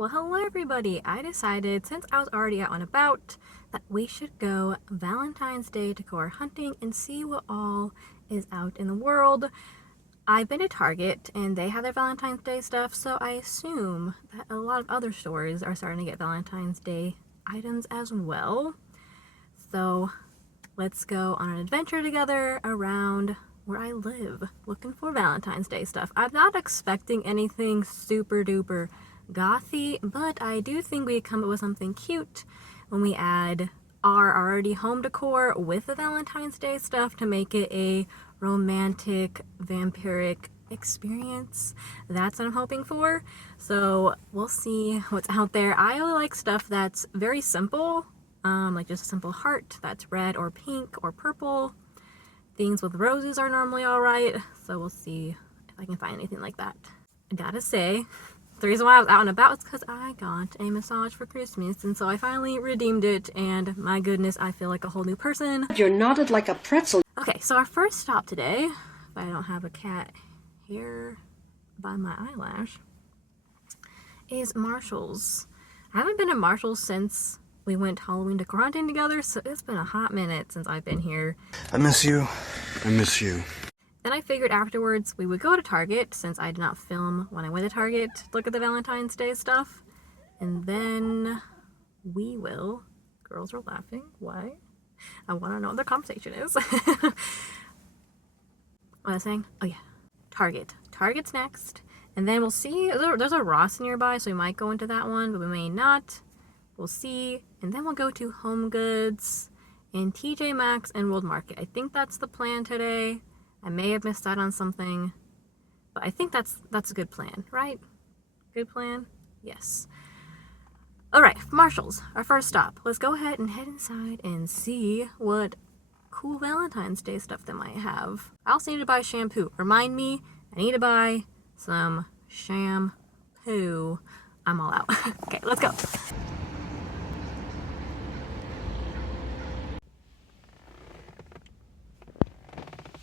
Well, hello everybody. I decided, since I was already out and about, that we should go Valentine's Day decor hunting and see what all is out in the world. I've been to Target and they have their Valentine's Day stuff, so I assume that a lot of other stores are starting to get Valentine's Day items as well. So let's go on an adventure together around where I live, looking for Valentine's Day stuff. I'm not expecting anything super duper gothy, but I do think we come up with something cute when we add our already home decor with the Valentine's Day stuff to make it a romantic, vampiric experience. That's what I'm hoping for. So we'll see what's out there. I really like stuff that's very simple, like just a simple heart that's red or pink or purple. Things with roses are normally alright, so we'll see if I can find anything like that. I gotta say, the reason why I was out and about is because I got a massage for Christmas, and so I finally redeemed it, and my goodness, I feel like a whole new person. You're knotted like a pretzel. Okay, so our first stop today, if I don't have a cat hair by my eyelash, is Marshall's. I haven't been to Marshall's since we went Halloween decor hunting together, so it's been a hot minute since I've been here. I miss you. I miss you. Then I figured afterwards we would go to Target, since I did not film when I went to Target to look at the Valentine's Day stuff. And then we will... Girls are laughing. Why? I want to know what their conversation is. What was I saying? Oh yeah. Target. Target's next. And then we'll see. There's a Ross nearby, so we might go into that one, but we may not. We'll see. And then we'll go to Homegoods and TJ Maxx and World Market. I think that's the plan today. I may have missed out on something, but I think that's a good plan, right? Good plan? Yes. Alright, Marshall's, our first stop. Let's go ahead and head inside and see what cool Valentine's Day stuff they might have. I also need to buy shampoo. Remind me, I need to buy some shampoo. I'm all out. Okay, let's go.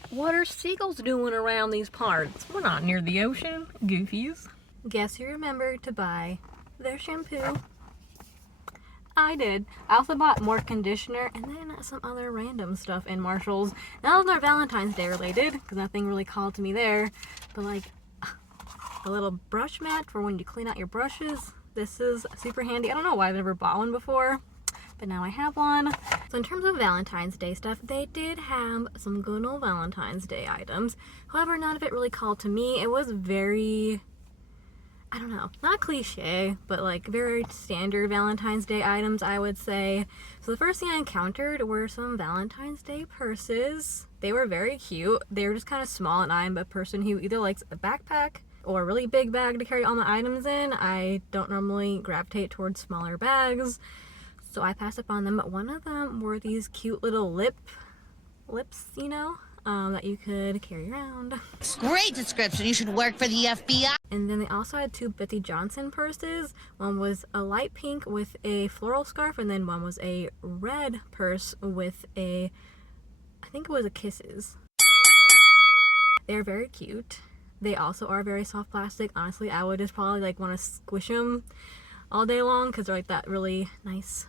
What are seagulls doing around these parts? We're not near the ocean, goofies. Guess who remembered to buy their shampoo? I did. I also bought more conditioner and then some other random stuff in Marshall's. None of them are Valentine's Day related, because nothing really called to me there. But like, a little brush mat for when you clean out your brushes. This is super handy. I don't know why I've never bought one before, but now I have one. So in terms of Valentine's Day stuff, they did have some good old Valentine's Day items. However, none of it really called to me. It was very, I don't know, not cliche, but like very standard Valentine's Day items, I would say. So the first thing I encountered were some Valentine's Day purses. They were very cute. They were just kind of small, and I'm a person who either likes a backpack or a really big bag to carry all my items in. I don't normally gravitate towards smaller bags, so I passed up on them. But one of them were these cute little lips, you know, that you could carry around. Great description. You should work for the FBI. And then they also had two Betsy Johnson purses. One was a light pink with a floral scarf, and then one was a red purse with a, I think it was a kisses. They're very cute. They also are very soft plastic. Honestly, I would just probably like want to squish them all day long because they're like that really nice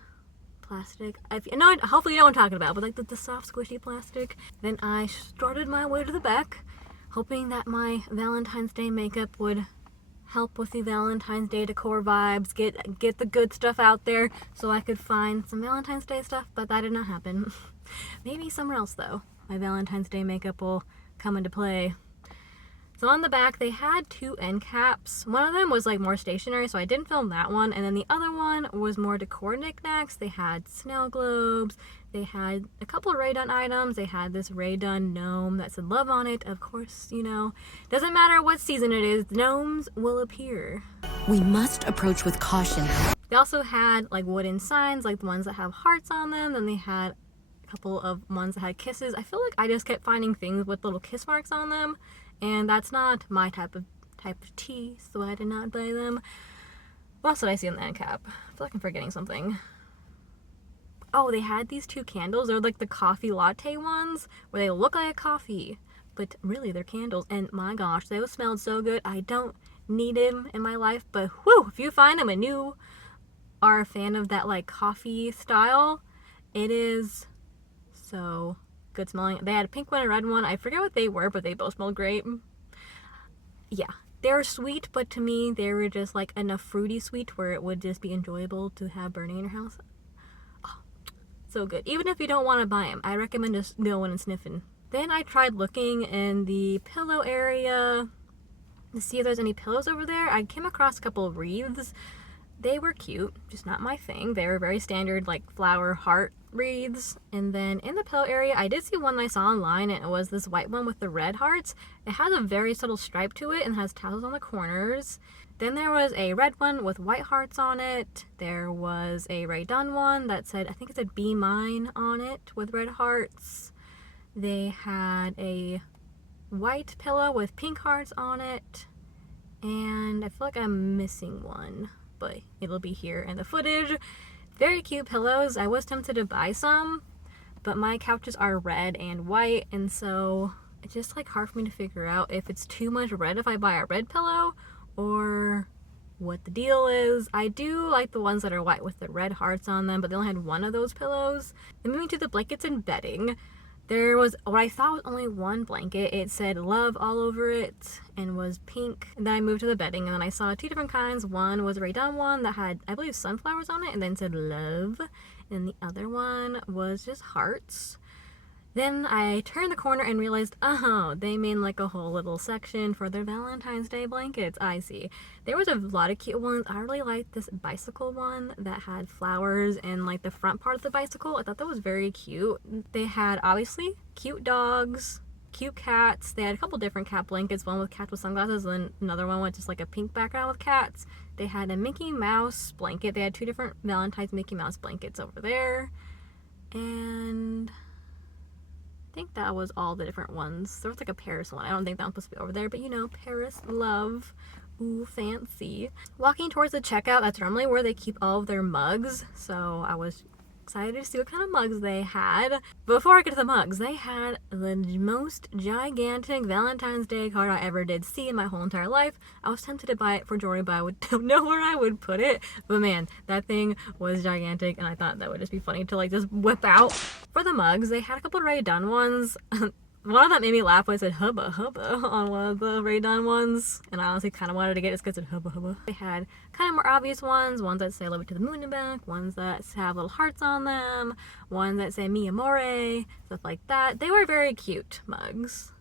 plastic. No, hopefully you know what I'm talking about, but like the soft squishy plastic. Then I started my way to the back, hoping that my Valentine's Day makeup would help with the Valentine's Day decor vibes, get the good stuff out there so I could find some Valentine's Day stuff, but that did not happen. Maybe somewhere else though. My Valentine's Day makeup will come into play. So on the back, they had two end caps. One of them was like more stationary, so I didn't film that one. And then the other one was more decor knickknacks. They had snow globes. They had a couple of Rae Dunn items. They had this Rae Dunn gnome that said love on it. Of course, you know, doesn't matter what season it is, gnomes will appear. We must approach with caution. They also had like wooden signs, like the ones that have hearts on them. Then they had a couple of ones that had kisses. I feel like I just kept finding things with little kiss marks on them, and that's not my type of tea, so I did not buy them. What else did I see on the end cap? I feel like I'm forgetting something. Oh, they had these two candles. They're like the coffee latte ones, where they look like a coffee, but really they're candles. And my gosh, they smelled so good. I don't need him in my life, but whew, if you find him and you are a fan of that like coffee style, it is so good smelling. They had a pink one and a red one. I forget what they were, but they both smelled great. Yeah, they're sweet, but to me they were just like enough fruity sweet where it would just be enjoyable to have burning in your house. Oh, so good. Even if you don't want to buy them, I recommend just going and sniffing. Then I tried looking in the pillow area to see if there's any pillows over there. I came across a couple of wreaths. They were cute, just not my thing. They were very standard, like flower heart wreaths. And then in the pillow area, I did see one I saw online, and it was this white one with the red hearts. It has a very subtle stripe to it and has tassels on the corners. Then there was a red one with white hearts on it. There was a Ray Dunn one that said, I think it said Be Mine on it with red hearts. They had a white pillow with pink hearts on it. And I feel like I'm missing one, but it'll be here in the footage. Very cute pillows. I was tempted to buy some, but my couches are red and white, and so it's just like hard for me to figure out if it's too much red if I buy a red pillow or what the deal is. I do like the ones that are white with the red hearts on them, but they only had one of those pillows. Then moving to the blankets and bedding, there was what I thought was only one blanket. It said love all over it and was pink. And then I moved to the bedding, and then I saw two different kinds. One was a Ray Dunn one that had, I believe, sunflowers on it and then said love. And the other one was just hearts. Then I turned the corner and realized, oh, they made like a whole little section for their Valentine's Day blankets. I see. There was a lot of cute ones. I really liked this bicycle one that had flowers and like the front part of the bicycle. I thought that was very cute. They had obviously cute dogs, cute cats. They had a couple different cat blankets, one with cats with sunglasses and another one with just like a pink background with cats. They had a Mickey Mouse blanket. They had two different Valentine's Mickey Mouse blankets over there. And I think that was all the different ones. There was like a Paris one. I don't think that was supposed to be over there, but you know, Paris love. Ooh, fancy. Walking towards the checkout, that's normally where they keep all of their mugs. So I was excited to see what kind of mugs they had. Before I get to the mugs, they had the most gigantic Valentine's Day card I ever did see in my whole entire life. I was tempted to buy it for jewelry, but I don't know where I would put it. But man, that thing was gigantic, and I thought that would just be funny to like just whip out. For the mugs, they had a couple of Ray Dunn ones. One of them made me laugh when I said hubba hubba on one of the Ray Dunn ones, and I honestly kind of wanted to get it because it said hubba hubba. They had kind of more obvious ones that say love it to the moon and back, ones that have little hearts on them, ones that say mi amore, stuff like that. They were very cute mugs.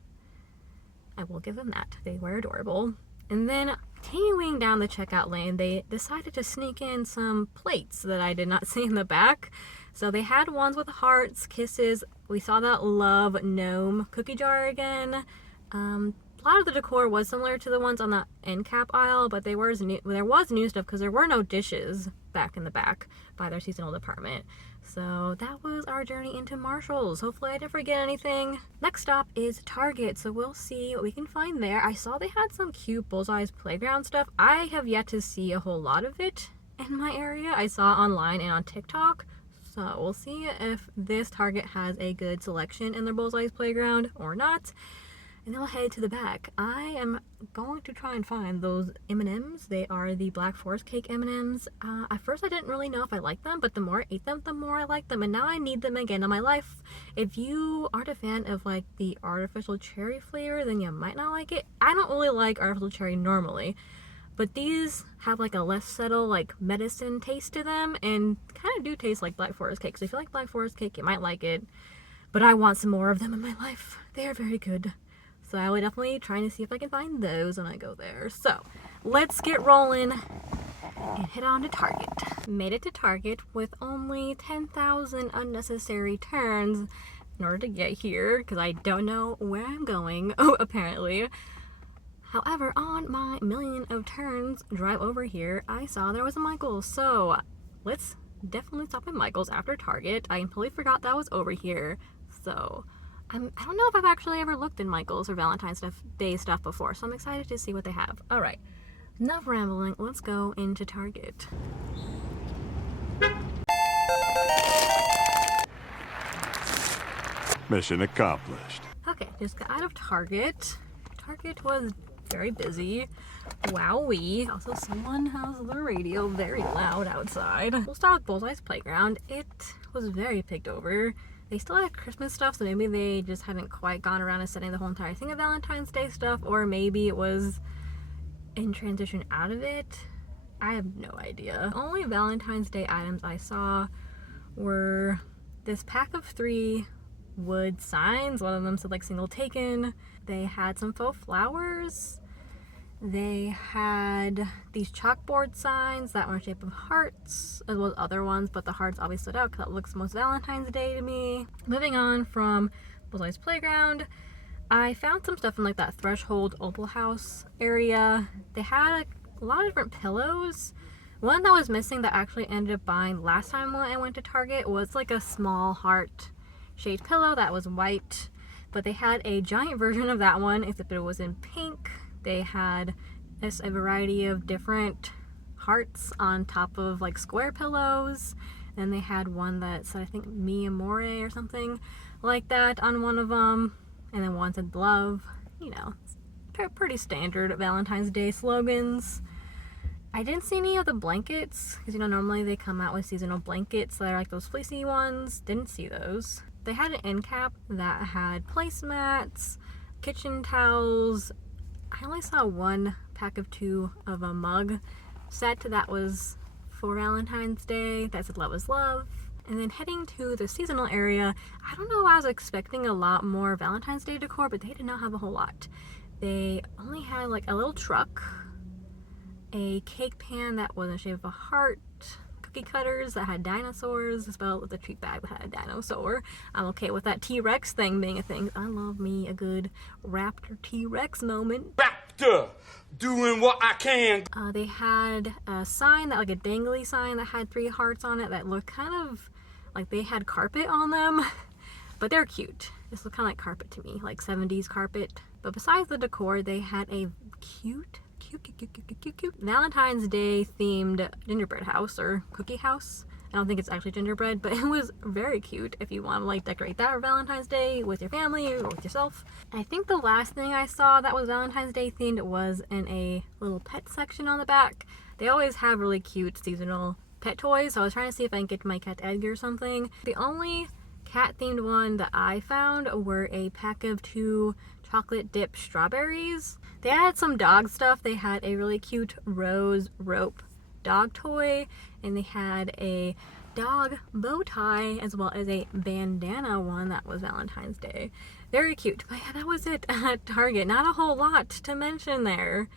I will give them that. They were adorable. And then continuing down the checkout lane, they decided to sneak in some plates that I did not see in the back. So they had ones with hearts, kisses. We saw that love gnome cookie jar again. A lot of the decor was similar to the ones on the end cap aisle, but there was new stuff because there were no dishes back in the back by their seasonal department. So that was our journey into Marshall's. Hopefully I didn't forget anything. Next stop is Target, so we'll see what we can find there. I saw they had some cute Bullseye's Playground stuff. I have yet to see a whole lot of it in my area. I saw online and on TikTok. So we'll see if this Target has a good selection in their Bullseye's Playground or not. And then we'll head to the back. I am going to try and find those M&Ms. They are the Black Forest Cake M&Ms. At first I didn't really know if I liked them, but the more I ate them, the more I liked them. And now I need them again in my life. If you aren't a fan of like the artificial cherry flavor, then you might not like it. I don't really like artificial cherry normally, but these have like a less subtle like medicine taste to them and kind of do taste like Black Forest Cake. So if you like Black Forest Cake, you might like it. But I want some more of them in my life. They are very good. So I will definitely try to see if I can find those when I go there. So let's get rolling and head on to Target. Made it to Target with only 10,000 unnecessary turns in order to get here because I don't know where I'm going, apparently. However, on my million of turns drive over here, I saw there was a Michael's. So let's definitely stop at Michael's after Target. I completely forgot that was over here. So I don't know if I've actually ever looked in Michael's or Valentine's Day stuff before. So I'm excited to see what they have. All right, enough rambling. Let's go into Target. Mission accomplished. Okay, just got out of Target. Target was very busy. Wowee. Also, someone has the radio very loud outside. We'll start with Bullseye's Playground. It was very picked over. They still had Christmas stuff, so maybe they just hadn't quite gone around and setting the whole entire thing of Valentine's Day stuff, or maybe it was in transition out of it. I have no idea. The only Valentine's Day items I saw were this pack of 3 wood signs. One of them said like single taken. They had some faux flowers. They had these chalkboard signs that were in the shape of hearts, as well as other ones, but the hearts always stood out because that looks most Valentine's Day to me. Moving on from Bullseye's Playground, I found some stuff in like that Threshold Opal House area. They had a lot of different pillows. One that was missing that I actually ended up buying last time when I went to Target was like a small heart shaped pillow that was white, but they had a giant version of that one, except it was in pink. They had a variety of different hearts on top of like square pillows. And they had one that said, I think, Mi Amore or something like that on one of them. And then one said love. You know, pretty standard Valentine's Day slogans. I didn't see any of the blankets, because, you know, normally they come out with seasonal blankets that are like those fleecy ones. Didn't see those. They had an end cap that had placemats, kitchen towels. I only saw one pack of 2 of a mug set that was for Valentine's Day that said love is love. And then heading to the seasonal area, I don't know, I was expecting a lot more Valentine's Day decor, but they did not have a whole lot. They only had like a little truck, a cake pan that was in the shape of a heart, cookie cutters that had dinosaurs, spelled with a treat bag that had a dinosaur. I'm okay with that T-Rex thing being a thing. I love me a good Raptor T-Rex moment. Raptor, doing what I can. They had a sign that, like a dangly sign that had 3 hearts on it that looked kind of like they had carpet on them, but they're cute. This looked kind of like carpet to me, like 70s carpet. But besides the decor, they had a cute Valentine's Day themed gingerbread house or cookie house. I don't think it's actually gingerbread, but it was very cute if you want to like decorate that for Valentine's Day with your family or with yourself. I think the last thing I saw that was Valentine's Day themed was in a little pet section on the back. They always have really cute seasonal pet toys, so I was trying to see if I can get my cat Edgar or something. The only cat themed one that I found were a pack of 2 chocolate dip strawberries. They had some dog stuff. They had a really cute rose rope dog toy, and they had a dog bow tie as well as a bandana one that was Valentine's Day. Very cute. But yeah, that was it at Target. Not a whole lot to mention there.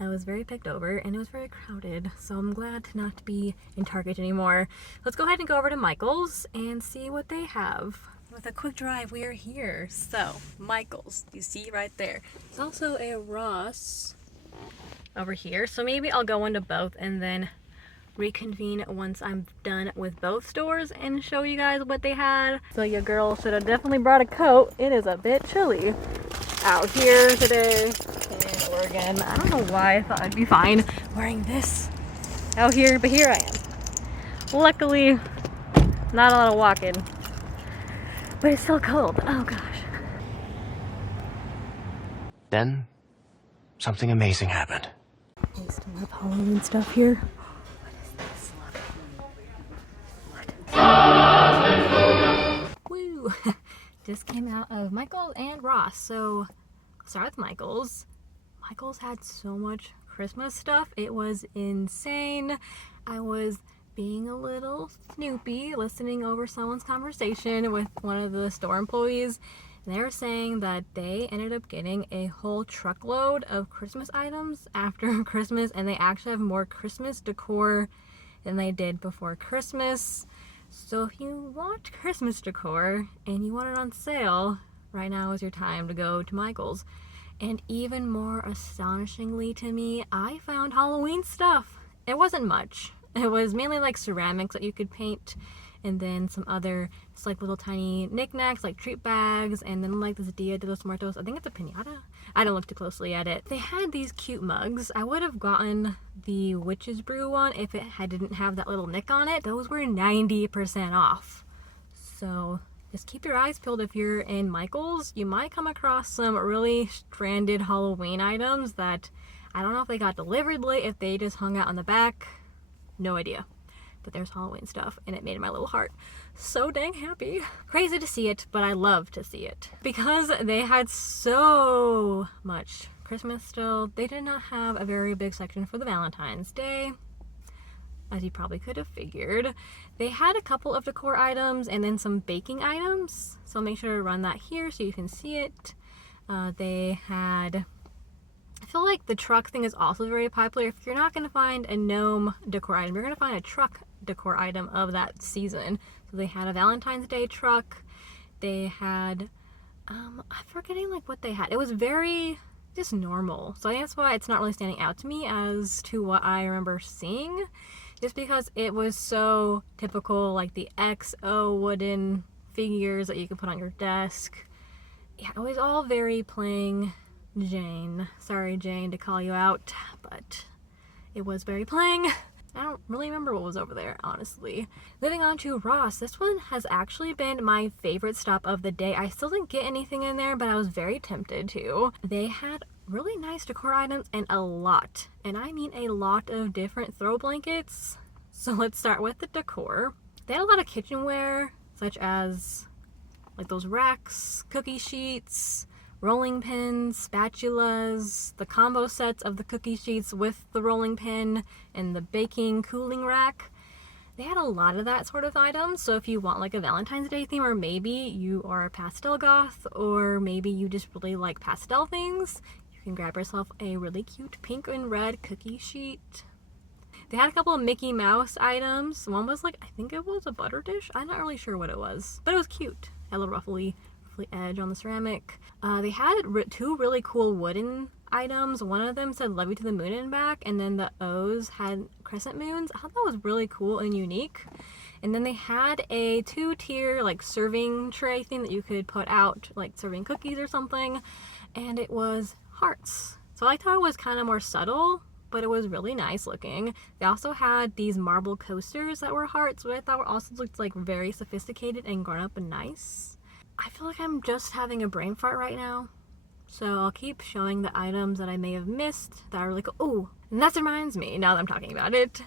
I was very picked over and it was very crowded, so I'm glad to not be in Target anymore. Let's go ahead and go over to Michael's and see what they have. With a quick drive, we are here. So, Michael's, you see right there. There's also a Ross over here, so maybe I'll go into both and then reconvene once I'm done with both stores and show you guys what they had. So your girl should have definitely brought a coat. It is a bit chilly out here today in Oregon. I don't know why I thought I'd be fine wearing this out here, but here I am. Luckily, not a lot of walking, but it's still cold. Oh gosh. Then, something amazing happened. They still have Halloween stuff here. Woo! Just came out of Michael's and Ross. So, start with Michael's. Michael's had so much Christmas stuff. It was insane. I was being a little snoopy, listening over someone's conversation with one of the store employees. And they were saying that they ended up getting a whole truckload of Christmas items after Christmas, and they actually have more Christmas decor than they did before Christmas. So if you want Christmas decor and you want it on sale, right now is your time to go to Michael's. And even more astonishingly to me, I found Halloween stuff. It wasn't much. It was mainly like ceramics that you could paint, and then some other just like little tiny knickknacks like treat bags, and then like this Dia de los Muertos. I think it's a piñata. I don't look too closely at it. They had these cute mugs. I would have gotten the Witch's Brew one if it didn't have that little nick on it. Those were 90% off. So just keep your eyes peeled. If you're in Michael's, you might come across some really stranded Halloween items that I don't know if they got delivered late, if they just hung out on the back. No idea. But there's Halloween stuff, and it made my little heart so dang happy. Crazy to see it, but I love to see it. Because they had so much Christmas still, they did not have a very big section for the Valentine's Day, as you probably could have figured. They had a couple of decor items and then some baking items, so make sure to run that here so you can see it. They had, I feel like the truck thing is also very popular. If you're not going to find a gnome decor item, you're going to find a truck decor item of that season. So they had a Valentine's Day truck. They had, I'm forgetting like what they had. It was very just normal. So I think that's why it's not really standing out to me as to what I remember seeing. Just because it was so typical, like the XO wooden figures that you could put on your desk. Yeah, it was all very plain Jane. Sorry, Jane, to call you out, but it was very plain. I don't really remember what was over there, honestly. Moving on to Ross. This one has actually been my favorite stop of the day. I still didn't get anything in there, but I was very tempted to. They had really nice decor items and a lot, and I mean a lot of different throw blankets. So let's start with the decor. They had a lot of kitchenware, such as like those racks, cookie sheets, rolling pins, spatulas, the combo sets of the cookie sheets with the rolling pin, and the baking cooling rack. They had a lot of that sort of items, so if you want like a Valentine's Day theme, or maybe you are a pastel goth, or maybe you just really like pastel things, you can grab yourself a really cute pink and red cookie sheet. They had a couple of Mickey Mouse items. One was like, I think it was a butter dish. I'm not really sure what it was, but it was cute. Had a little ruffly edge on the ceramic. They had two really cool wooden items. One of them said "Love You to the Moon and Back," and then the O's had crescent moons. I thought that was really cool and unique. And then they had a 2-tier like serving tray thing that you could put out, like serving cookies or something, and it was hearts. So I thought it was kind of more subtle, but it was really nice looking. They also had these marble coasters that were hearts, which I thought also looked like very sophisticated and grown up and nice. I feel like I'm just having a brain fart right now, so I'll keep showing the items that I may have missed that are really cool. Oh, and that reminds me, now that I'm talking about it,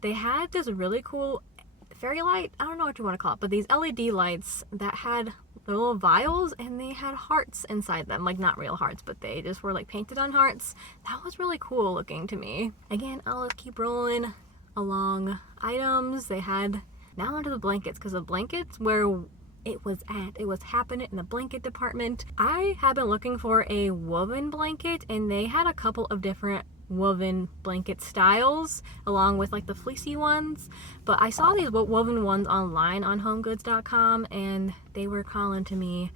they had this really cool fairy light, I don't know what you want to call it, but these LED lights that had little vials and they had hearts inside them. Like not real hearts, but they just were like painted on hearts. That was really cool looking to me. Again, I'll keep rolling along items. They had, now onto the blankets, because the blankets where it was happening in the blanket department. I have been looking for a woven blanket, and they had a couple of different woven blanket styles along with like the fleecy ones, but I saw these woven ones online on homegoods.com and they were calling to me.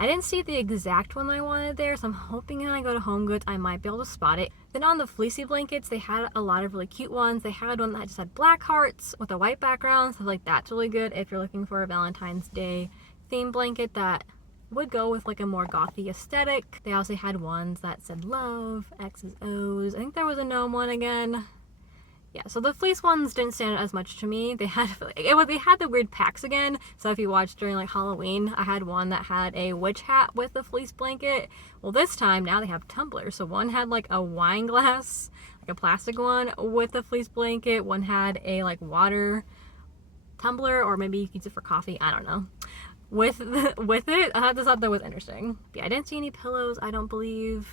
I didn't see the exact one I wanted there, so I'm hoping when I go to HomeGoods I might be able to spot it. Then on the fleecy blankets, they had a lot of really cute ones. They had one that just had black hearts with a white background, so like that's really good if you're looking for a Valentine's Day theme blanket that would go with like a more gothy aesthetic. They also had ones that said love, X's, O's. I think there was a gnome one again. Yeah, so the fleece ones didn't stand out as much to me. They had the weird packs again. So if you watched during like Halloween, I had one that had a witch hat with a fleece blanket. Well, this time now they have tumblers. So one had like a wine glass, like a plastic one with a fleece blanket. One had a like water tumbler, or maybe you could use it for coffee. I don't know. With it, I just thought that was interesting. Yeah, I didn't see any pillows, I don't believe.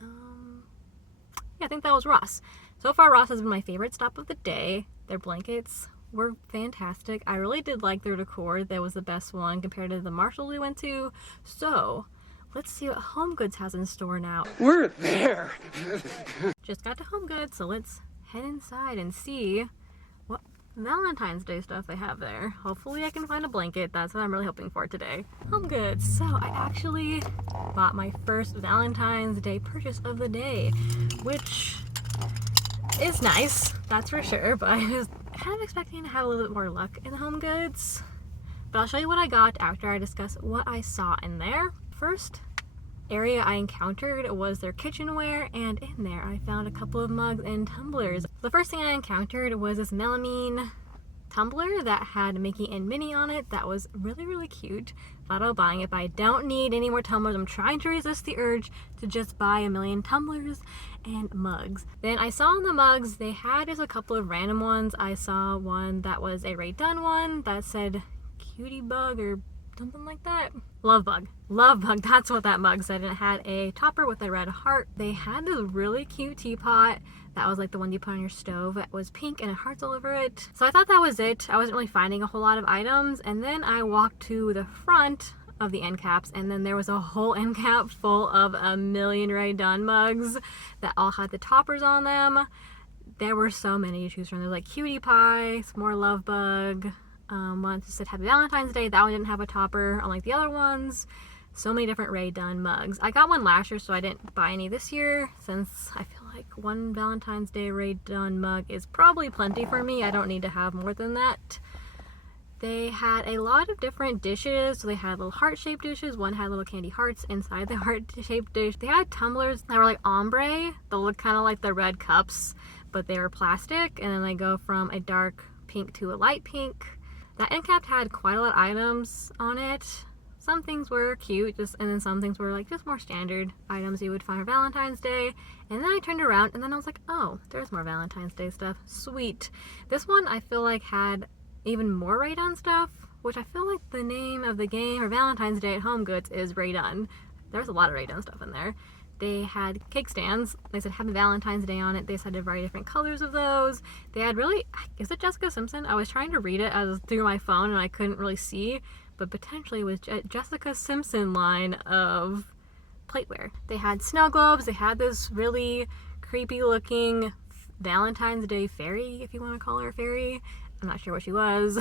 Yeah, I think that was Ross. So far, Ross has been my favorite stop of the day. Their blankets were fantastic. I really did like their decor. That was the best one compared to the Marshalls we went to. So, let's see what HomeGoods has in store now. We're there. Just got to HomeGoods, so let's head inside and see what Valentine's Day stuff they have there. Hopefully I can find a blanket. That's what I'm really hoping for today. HomeGoods. So I actually bought my first Valentine's Day purchase of the day, which is nice, that's for sure, but I was kind of expecting to have a little bit more luck in HomeGoods. But I'll show you what I got after I discuss what I saw in there. First area I encountered was their kitchenware, and in there I found a couple of mugs and tumblers. The first thing I encountered was this melamine tumbler that had Mickey and Minnie on it that was really, really cute. Thought about buying it, but I don't need any more tumblers. I'm trying to resist the urge to just buy a million tumblers and mugs. Then I saw in the mugs, they had just a couple of random ones. I saw one that was a Ray Dunn one that said cutie bug or something like that. Love bug, that's what that mug said, and it had a topper with a red heart. They had this really cute teapot that was like the one you put on your stove. It was pink and it hearts all over it. So I thought that was it. I wasn't really finding a whole lot of items, and then I walked to the front of the end caps, and then there was a whole end cap full of a million Ray Dunn mugs that all had the toppers on them. There were so many to choose from. There was like Cutie Pie, some more Love Bug, one that said Happy Valentine's Day. That one didn't have a topper unlike the other ones. So many different Ray Dunn mugs. I got one last year, so I didn't buy any this year, since I feel like one Valentine's Day Ray Dunn mug is probably plenty for me. I don't need to have more than that. They had a lot of different dishes. So they had little heart-shaped dishes. One had little candy hearts inside the heart-shaped dish. They had tumblers that were like ombre. They look kind of like the red cups, but they were plastic, and then they go from a dark pink to a light pink. That end cap had quite a lot of items on it. Some things were cute, and then some things were like just more standard items you would find for Valentine's Day. And then I turned around, and then I was like, oh, there's more Valentine's Day stuff. Sweet. This one I feel like had even more Ray Dunn stuff, which I feel like the name of the game for Valentine's Day at Homegoods is Ray Dunn. There's a lot of Ray Dunn stuff in there. They had cake stands. They said Happy Valentine's Day on it. They said a variety of different colors of those. They had really, is it Jessica Simpson? I was trying to read it as through my phone and I couldn't really see, but potentially it was Jessica Simpson line of plateware. They had snow globes. They had this really creepy looking Valentine's Day fairy, if you want to call her a fairy. I'm not sure what she was.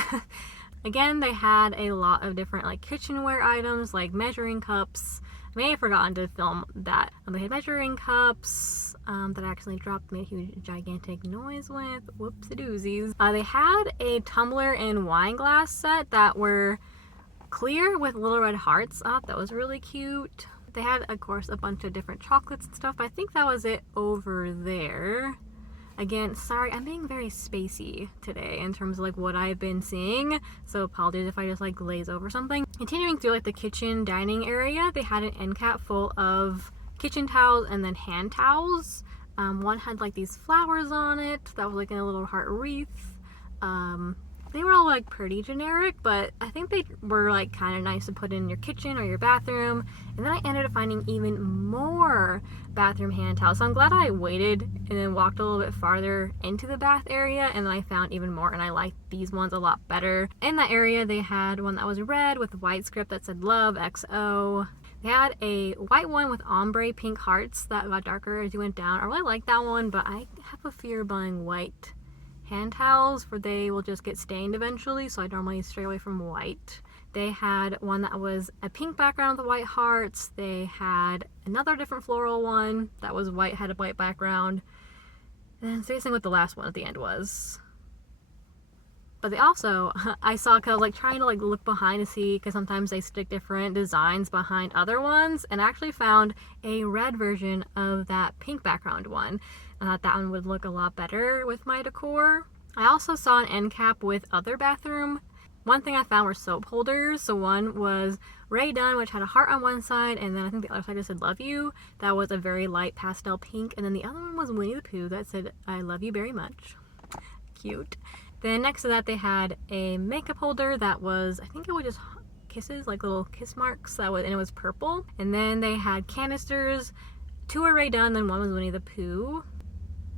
Again, they had a lot of different like kitchenware items, like measuring cups. I may have forgotten to film that. They had measuring cups that I accidentally dropped, made a huge gigantic noise with. Whoopsie-doozies. They had a tumbler and wine glass set that were clear with little red hearts up. That was really cute. They had, of course, a bunch of different chocolates and stuff, but I think that was it over there. Again, sorry, I'm being very spacey today in terms of like what I've been seeing, so apologies if I just like glaze over something. Continuing through like the kitchen dining area, they had an end cap full of kitchen towels and then hand towels. One had like these flowers on it that was like in a little heart wreath. They were all like pretty generic, but I think they were like kind of nice to put in your kitchen or your bathroom. And then I ended up finding even more bathroom hand towels. So I'm glad I waited and then walked a little bit farther into the bath area, and then I found even more, and I liked these ones a lot better. In that area, they had one that was red with white script that said Love XO. They had a white one with ombre pink hearts that got darker as you went down. I really like that one, but I have a fear of buying white hand towels, for they will just get stained eventually, so I normally stray away from white. They had one that was a pink background with the white hearts. They had another different floral one that was white, had a white background. And same thing with the last one at the end was. But they also, I saw, cause I was like trying to like look behind to see, because sometimes they stick different designs behind other ones, and I actually found a red version of that pink background one. I thought that one would look a lot better with my decor. I also saw an end cap with other bathroom. One thing I found were soap holders. So one was Ray Dunn, which had a heart on one side, and then I think the other side just said Love You. That was a very light pastel pink. And then the other one was Winnie the Pooh that said I love you very much. Cute. Then next to that they had a makeup holder that was, I think it was just kisses, like little kiss marks, and it was purple. And then they had canisters. Two were Ray Dunn, then one was Winnie the Pooh.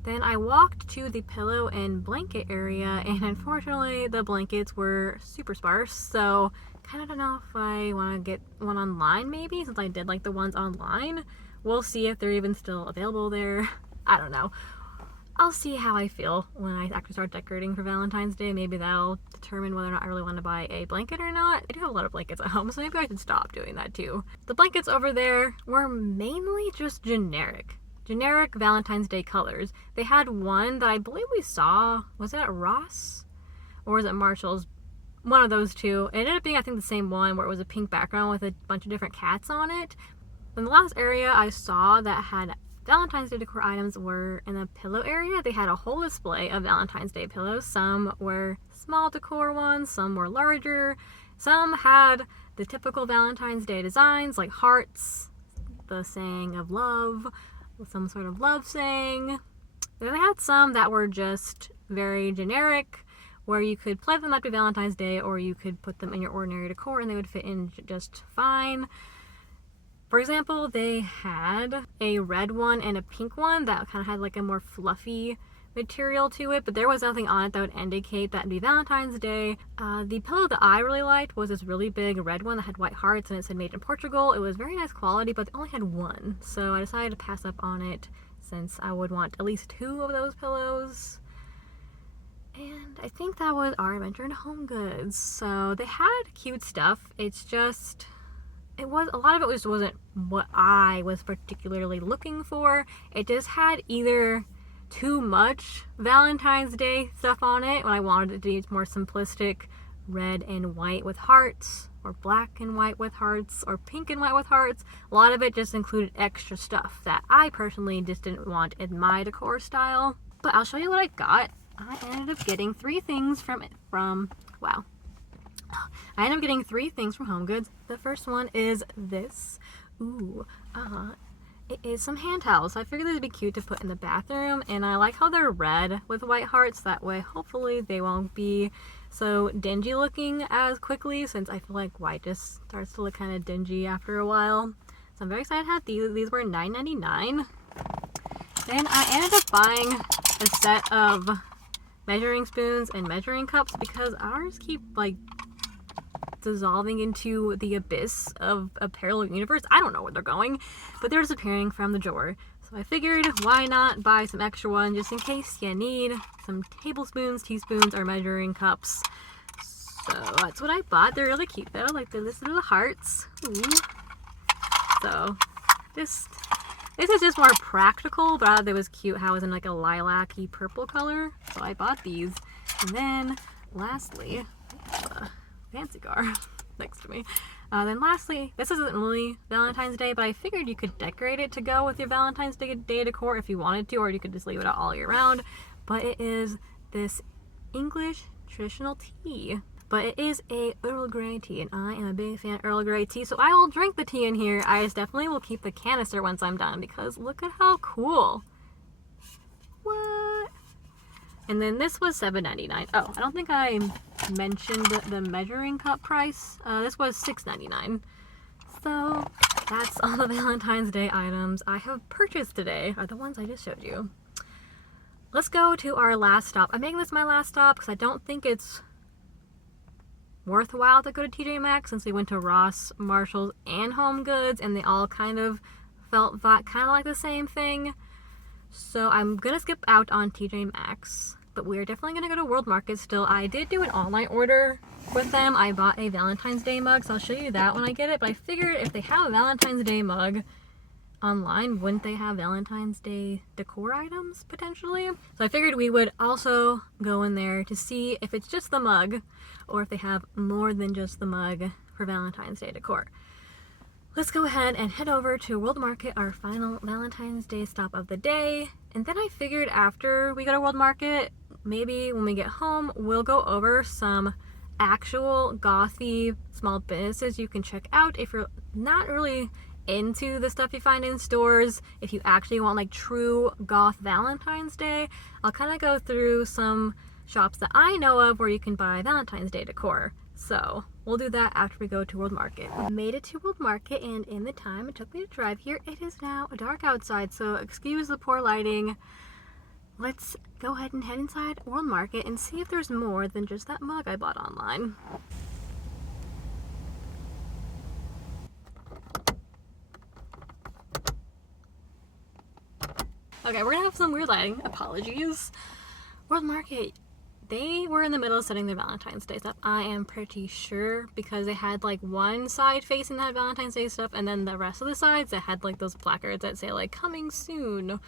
Then I walked to the pillow and blanket area, and unfortunately the blankets were super sparse, so kind of don't know if I want to get one online maybe, since I did like the ones online. We'll see if they're even still available there. I don't know. I'll see how I feel when I actually start decorating for Valentine's Day. Maybe that'll determine whether or not I really want to buy a blanket or not. I do have a lot of blankets at home, so maybe I should stop doing that too. The blankets over there were mainly just generic Valentine's Day colors. They had one that I believe we saw, was it at Ross? Or was it Marshall's? One of those two. It ended up being, I think, the same one, where it was a pink background with a bunch of different cats on it. In the last area I saw that had Valentine's Day decor items were in the pillow area. They had a whole display of Valentine's Day pillows. Some were small decor ones, some were larger. Some had the typical Valentine's Day designs like hearts, the saying of love, some sort of love saying. Then they had some that were just very generic, where you could play them up to Valentine's Day or you could put them in your ordinary decor and they would fit in just fine. For example, they had a red one and a pink one that kind of had like a more fluffy material to it, but there was nothing on it that would indicate that it'd be Valentine's Day. The pillow that I really liked was this really big red one that had white hearts and it said made in Portugal. It was very nice quality, but they only had one, so I decided to pass up on it since I would want at least 2 of those pillows. And I think that was our adventure in Homegoods. So they had cute stuff. It's just, a lot of it wasn't what I was particularly looking for. It just had either too much Valentine's Day stuff on it when I wanted it to be more simplistic, red and white with hearts, or black and white with hearts, or pink and white with hearts. A lot of it just included extra stuff that I personally just didn't want in my decor style. But I'll show you what I got. I ended up getting 3 things from Homegoods. The first one is this. It is some hand towels. So I figured they'd be cute to put in the bathroom, and I like how they're red with white hearts. That way, hopefully, they won't be so dingy looking as quickly, since I feel like white just starts to look kind of dingy after a while. So I'm very excited to have these. These were $9.99. Then I ended up buying a set of measuring spoons and measuring cups because ours keep like dissolving into the abyss of a parallel universe. I don't know where they're going, but they're disappearing from the drawer. So I figured, why not buy some extra ones just in case you need some tablespoons, teaspoons, or measuring cups. So that's what I bought. They're really cute though, like they're this little hearts. Ooh. So this is just more practical, but I thought it was cute how it was in like a lilac-y purple color. So I bought these. And then lastly, fancy car next to me. Then lastly, this isn't really Valentine's Day, but I figured you could decorate it to go with your Valentine's Day decor if you wanted to, or you could just leave it out all year round. But it is this English traditional tea. But it is a Earl Grey tea, and I am a big fan of Earl Grey tea, so I will drink the tea in here. I just definitely will keep the canister once I'm done, because look at how cool. What? And then this was $7.99. Oh, I don't think I mentioned the measuring cup price. This was $6.99. So that's all the Valentine's Day items I have purchased today, are the ones I just showed you. Let's go to our last stop. I'm making this my last stop because I don't think it's worthwhile to go to TJ Maxx, since we went to Ross, Marshalls, and Homegoods, and they all kind of felt kind of like the same thing. So I'm gonna skip out on TJ Maxx, but we're definitely gonna go to World Market still. I did do an online order with them. I bought a Valentine's Day mug, so I'll show you that when I get it, but I figured if they have a Valentine's Day mug online, wouldn't they have Valentine's Day decor items potentially? So I figured we would also go in there to see if it's just the mug or if they have more than just the mug for Valentine's Day decor. Let's go ahead and head over to World Market, our final Valentine's Day stop of the day. And then I figured after we go to World Market, maybe when we get home, we'll go over some actual gothy small businesses you can check out if you're not really into the stuff you find in stores. If you actually want like true goth Valentine's Day, I'll kind of go through some shops that I know of where you can buy Valentine's Day decor. So we'll do that after we go to World Market. We made it to World Market, and in the time it took me to drive here, it is now dark outside, so excuse the poor lighting. Let's go ahead and head inside World Market and see if there's more than just that mug I bought online. Okay, we're gonna have some weird lighting. Apologies. World Market, they were in the middle of setting their Valentine's Day stuff. I am pretty sure, because they had like one side facing that Valentine's Day stuff, and then the rest of the sides that had like those placards that say like coming soon.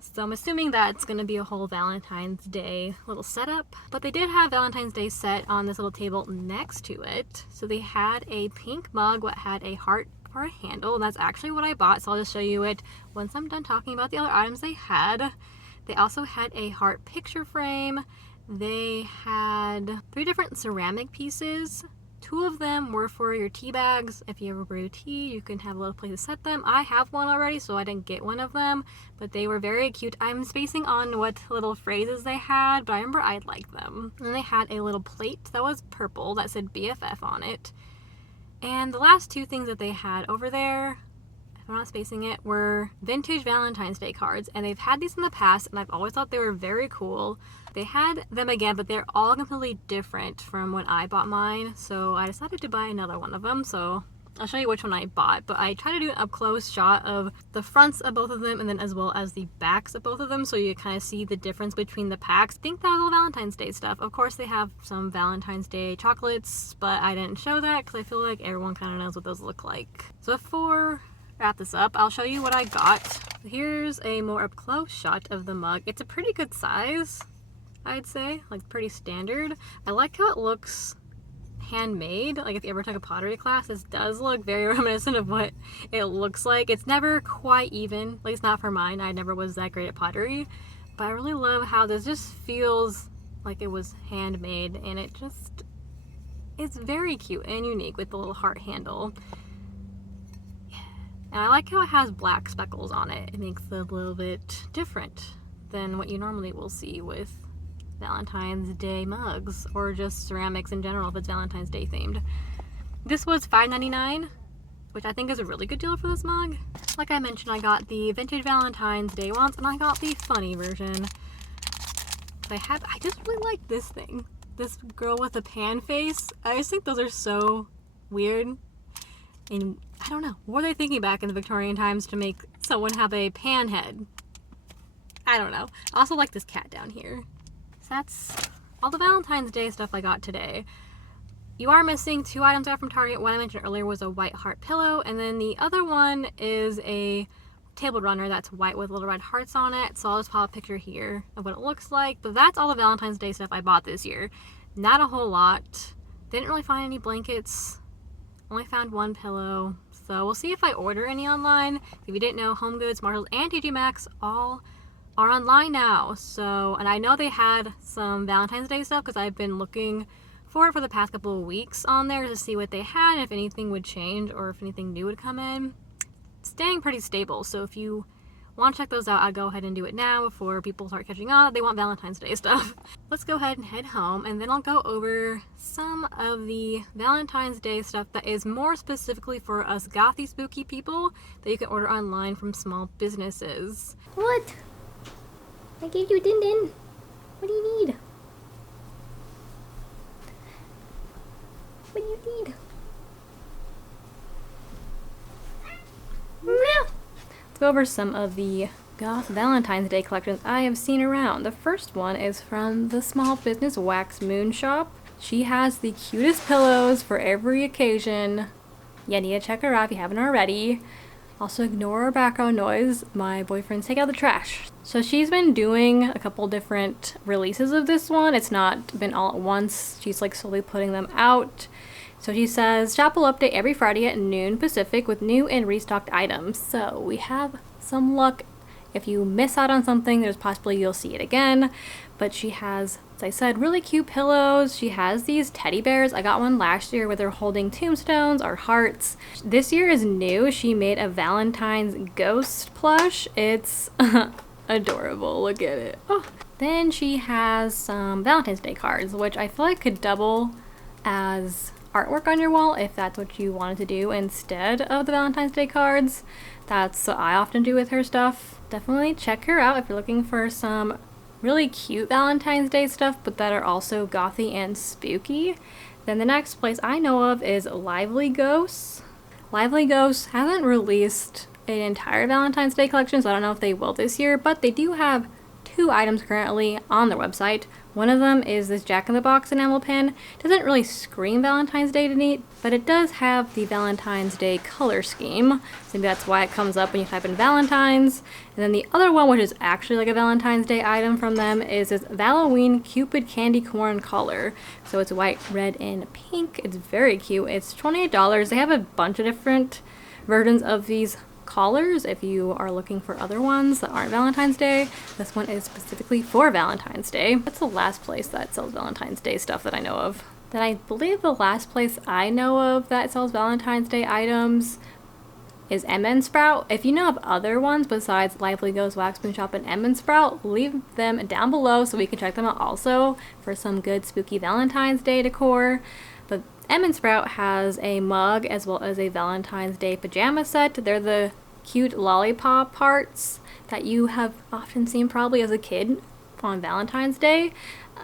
So I'm assuming that's gonna be a whole Valentine's Day little setup. But they did have Valentine's Day set on this little table next to it. So they had a pink mug that had a heart for a handle, and that's actually what I bought, so I'll just show you it once I'm done talking about the other items they had. They also had a heart picture frame. They had 3 different ceramic pieces. 2 of them were for your tea bags. If you ever brew tea, you can have a little place to set them. I have one already, so I didn't get one of them, but they were very cute. I'm spacing on what little phrases they had, but I remember I liked them. And then they had a little plate that was purple that said BFF on it. And the last 2 things that they had over there, if I'm not spacing it, were vintage Valentine's Day cards. And they've had these in the past, and I've always thought they were very cool. They had them again, but they're all completely different from when I bought mine, so I decided to buy another one of them. So I'll show you which one I bought, but I tried to do an up-close shot of the fronts of both of them and then as well as the backs of both of them, so you kind of see the difference between the packs. I think that was all Valentine's Day stuff. Of course, they have some Valentine's Day chocolates, but I didn't show that because I feel like everyone kind of knows what those look like. So before I wrap this up, I'll show you what I got. Here's a more up-close shot of the mug. It's a pretty good size, I'd say, like pretty standard. I like how it looks handmade. Like if you ever took a pottery class, this does look very reminiscent of what it looks like. It's never quite even, at least not for mine. I never was that great at pottery, but I really love how this just feels like it was handmade, and it's very cute and unique with the little heart handle. And I like how it has black speckles on it. It makes it a little bit different than what you normally will see with Valentine's Day mugs or just ceramics in general if it's Valentine's Day themed. This was $5.99, which I think is a really good deal for this mug. Like I mentioned, I got the vintage Valentine's Day ones and I got the funny version. I just really like this thing. This girl with a pan face. I just think those are so weird. And I don't know, what were they thinking back in the Victorian times to make someone have a pan head? I don't know. I also like this cat down here. That's all the Valentine's Day stuff I got today. You are missing 2 items I got from Target. One I mentioned earlier was a white heart pillow, and then the other one is a table runner that's white with little red hearts on it. So I'll just pop a picture here of what it looks like. But that's all the Valentine's Day stuff I bought this year. Not a whole lot. Didn't really find any blankets. Only found 1 pillow. So we'll see if I order any online. If you didn't know, Homegoods, Marshalls, and TJ Maxx all are online now. So, and I know they had some Valentine's Day stuff because I've been looking for it for the past couple of weeks on there to see what they had and if anything would change or if anything new would come in. It's staying pretty stable, so if you want to check those out, I'll go ahead and do it now before people start catching on that they want Valentine's Day stuff. Let's go ahead and head home, and then I'll go over some of the Valentine's Day stuff that is more specifically for us gothy spooky people that you can order online from small businesses. What? I gave you a din-din. What do you need? What do you need? No. Let's go over some of the Goth Valentine's Day collections I have seen around. The first one is from the small business Wax Moon Shop. She has the cutest pillows for every occasion. You need to check her out if you haven't already. Also ignore our background noise. My boyfriend's taking out the trash. So she's been doing a couple different releases of this one. It's not been all at once. She's like slowly putting them out. So she says, shop will update every Friday at noon Pacific with new and restocked items. So we have some luck. If you miss out on something, there's possibly you'll see it again. But she has, as I said, really cute pillows. She has these teddy bears. I got one last year where they're holding tombstones or hearts. This year is new. She made a Valentine's ghost plush. It's adorable. Look at it. Oh. Then she has some Valentine's Day cards, which I feel like could double as artwork on your wall if that's what you wanted to do instead of the Valentine's Day cards. That's what I often do with her stuff. Definitely check her out if you're looking for some really cute Valentine's Day stuff but that are also gothy and spooky. Then the next place I know of is Lively Ghosts. Lively Ghosts hasn't released an entire Valentine's Day collection, so I don't know if they will this year, but they do have 2 items currently on their website. One of them is this Jack-in-the-Box enamel pin. Doesn't really scream Valentine's Day to me, but it does have the Valentine's Day color scheme. So maybe that's why it comes up when you type in Valentine's. And then the other one, which is actually like a Valentine's Day item from them, is this Halloween Cupid Candy Corn color. So it's white, red, and pink. It's very cute. It's $28. They have a bunch of different versions of these collars if you are looking for other ones that aren't Valentine's Day. This one is specifically for Valentine's Day. That's the last place that sells Valentine's Day stuff that I know of. Then I believe the last place I know of that sells Valentine's Day items is M & Sprout. If you know of other ones besides Lively Goes Wax Spoon Shop and M & Sprout, leave them down below so we can check them out also for some good spooky Valentine's Day decor. But M & Sprout has a mug as well as a Valentine's Day pajama set. They're the cute lollipop hearts that you have often seen probably as a kid on Valentine's Day.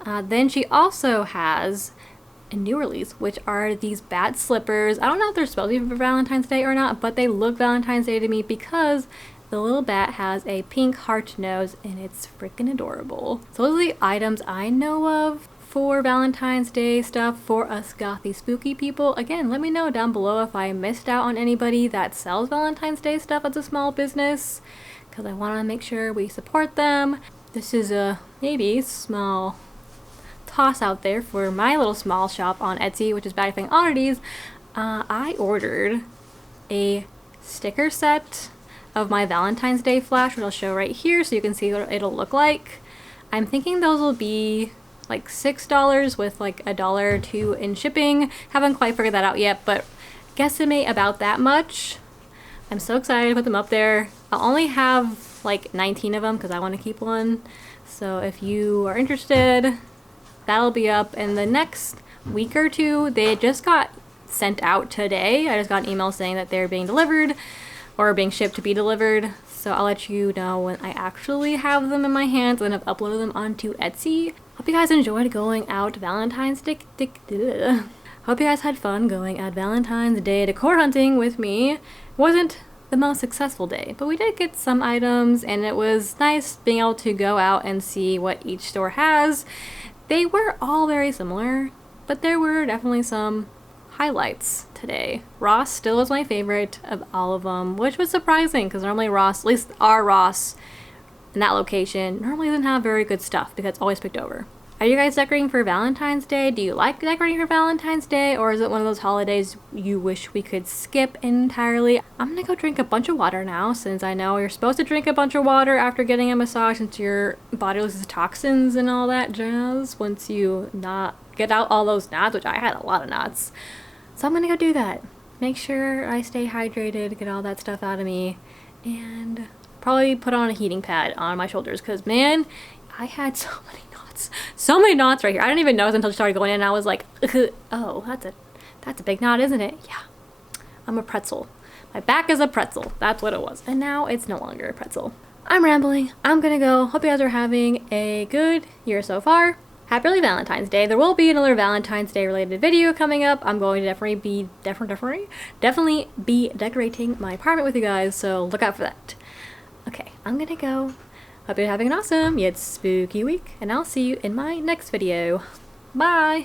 Then she also has a new release, which are these bat slippers. I don't know if they're supposed to be for Valentine's Day or not, but they look Valentine's Day to me because the little bat has a pink heart nose and it's freaking adorable. So those are the items I know of for Valentine's Day stuff for us gothy spooky people. Again, let me know down below if I missed out on anybody that sells Valentine's Day stuff as a small business, because I want to make sure we support them. This is a maybe small toss out there for my little small shop on Etsy, which is Bag Thing Oddities. I ordered a sticker set of my Valentine's Day flash, which I'll show right here so you can see what it'll look like. I'm thinking those will be like $6 with like $1 or $2 in shipping. Haven't quite figured that out yet, but guesstimate about that much. I'm so excited to put them up there. I'll only have like 19 of them because I want to keep one. So if you are interested, that'll be up in the next week or two. They just got sent out today. I just got an email saying that they're being delivered or being shipped to be delivered. So I'll let you know when I actually have them in my hands and have uploaded them onto Etsy. Hope you guys enjoyed going out Valentine's Day. Hope you guys had fun going out Valentine's Day decor hunting with me. It wasn't the most successful day, but we did get some items and it was nice being able to go out and see what each store has. They were all very similar, but there were definitely some highlights today. Ross still is my favorite of all of them, which was surprising because normally Ross, at least our Ross in that location, normally doesn't have very good stuff because it's always picked over. Are you guys decorating for Valentine's Day? Do you like decorating for Valentine's Day, or is it one of those holidays you wish we could skip entirely? I'm gonna go drink a bunch of water now, since I know you're supposed to drink a bunch of water after getting a massage since your body loses toxins and all that jazz once you get out all those knots, which I had a lot of knots. So I'm gonna go do that. Make sure I stay hydrated, get all that stuff out of me, and probably put on a heating pad on my shoulders because man, I had so many knots right here. I didn't even notice until she started going in and I was like, oh, that's a big knot, isn't it? Yeah, I'm a pretzel. My back is a pretzel. That's what it was. And now it's no longer a pretzel. I'm rambling. I'm gonna go. Hope you guys are having a good year so far. Happy early Valentine's Day. There will be another Valentine's Day related video coming up. I'm going to definitely be decorating my apartment with you guys, so look out for that. Okay, I'm gonna go. Hope you're having an awesome yet spooky week, and I'll see you in my next video. Bye!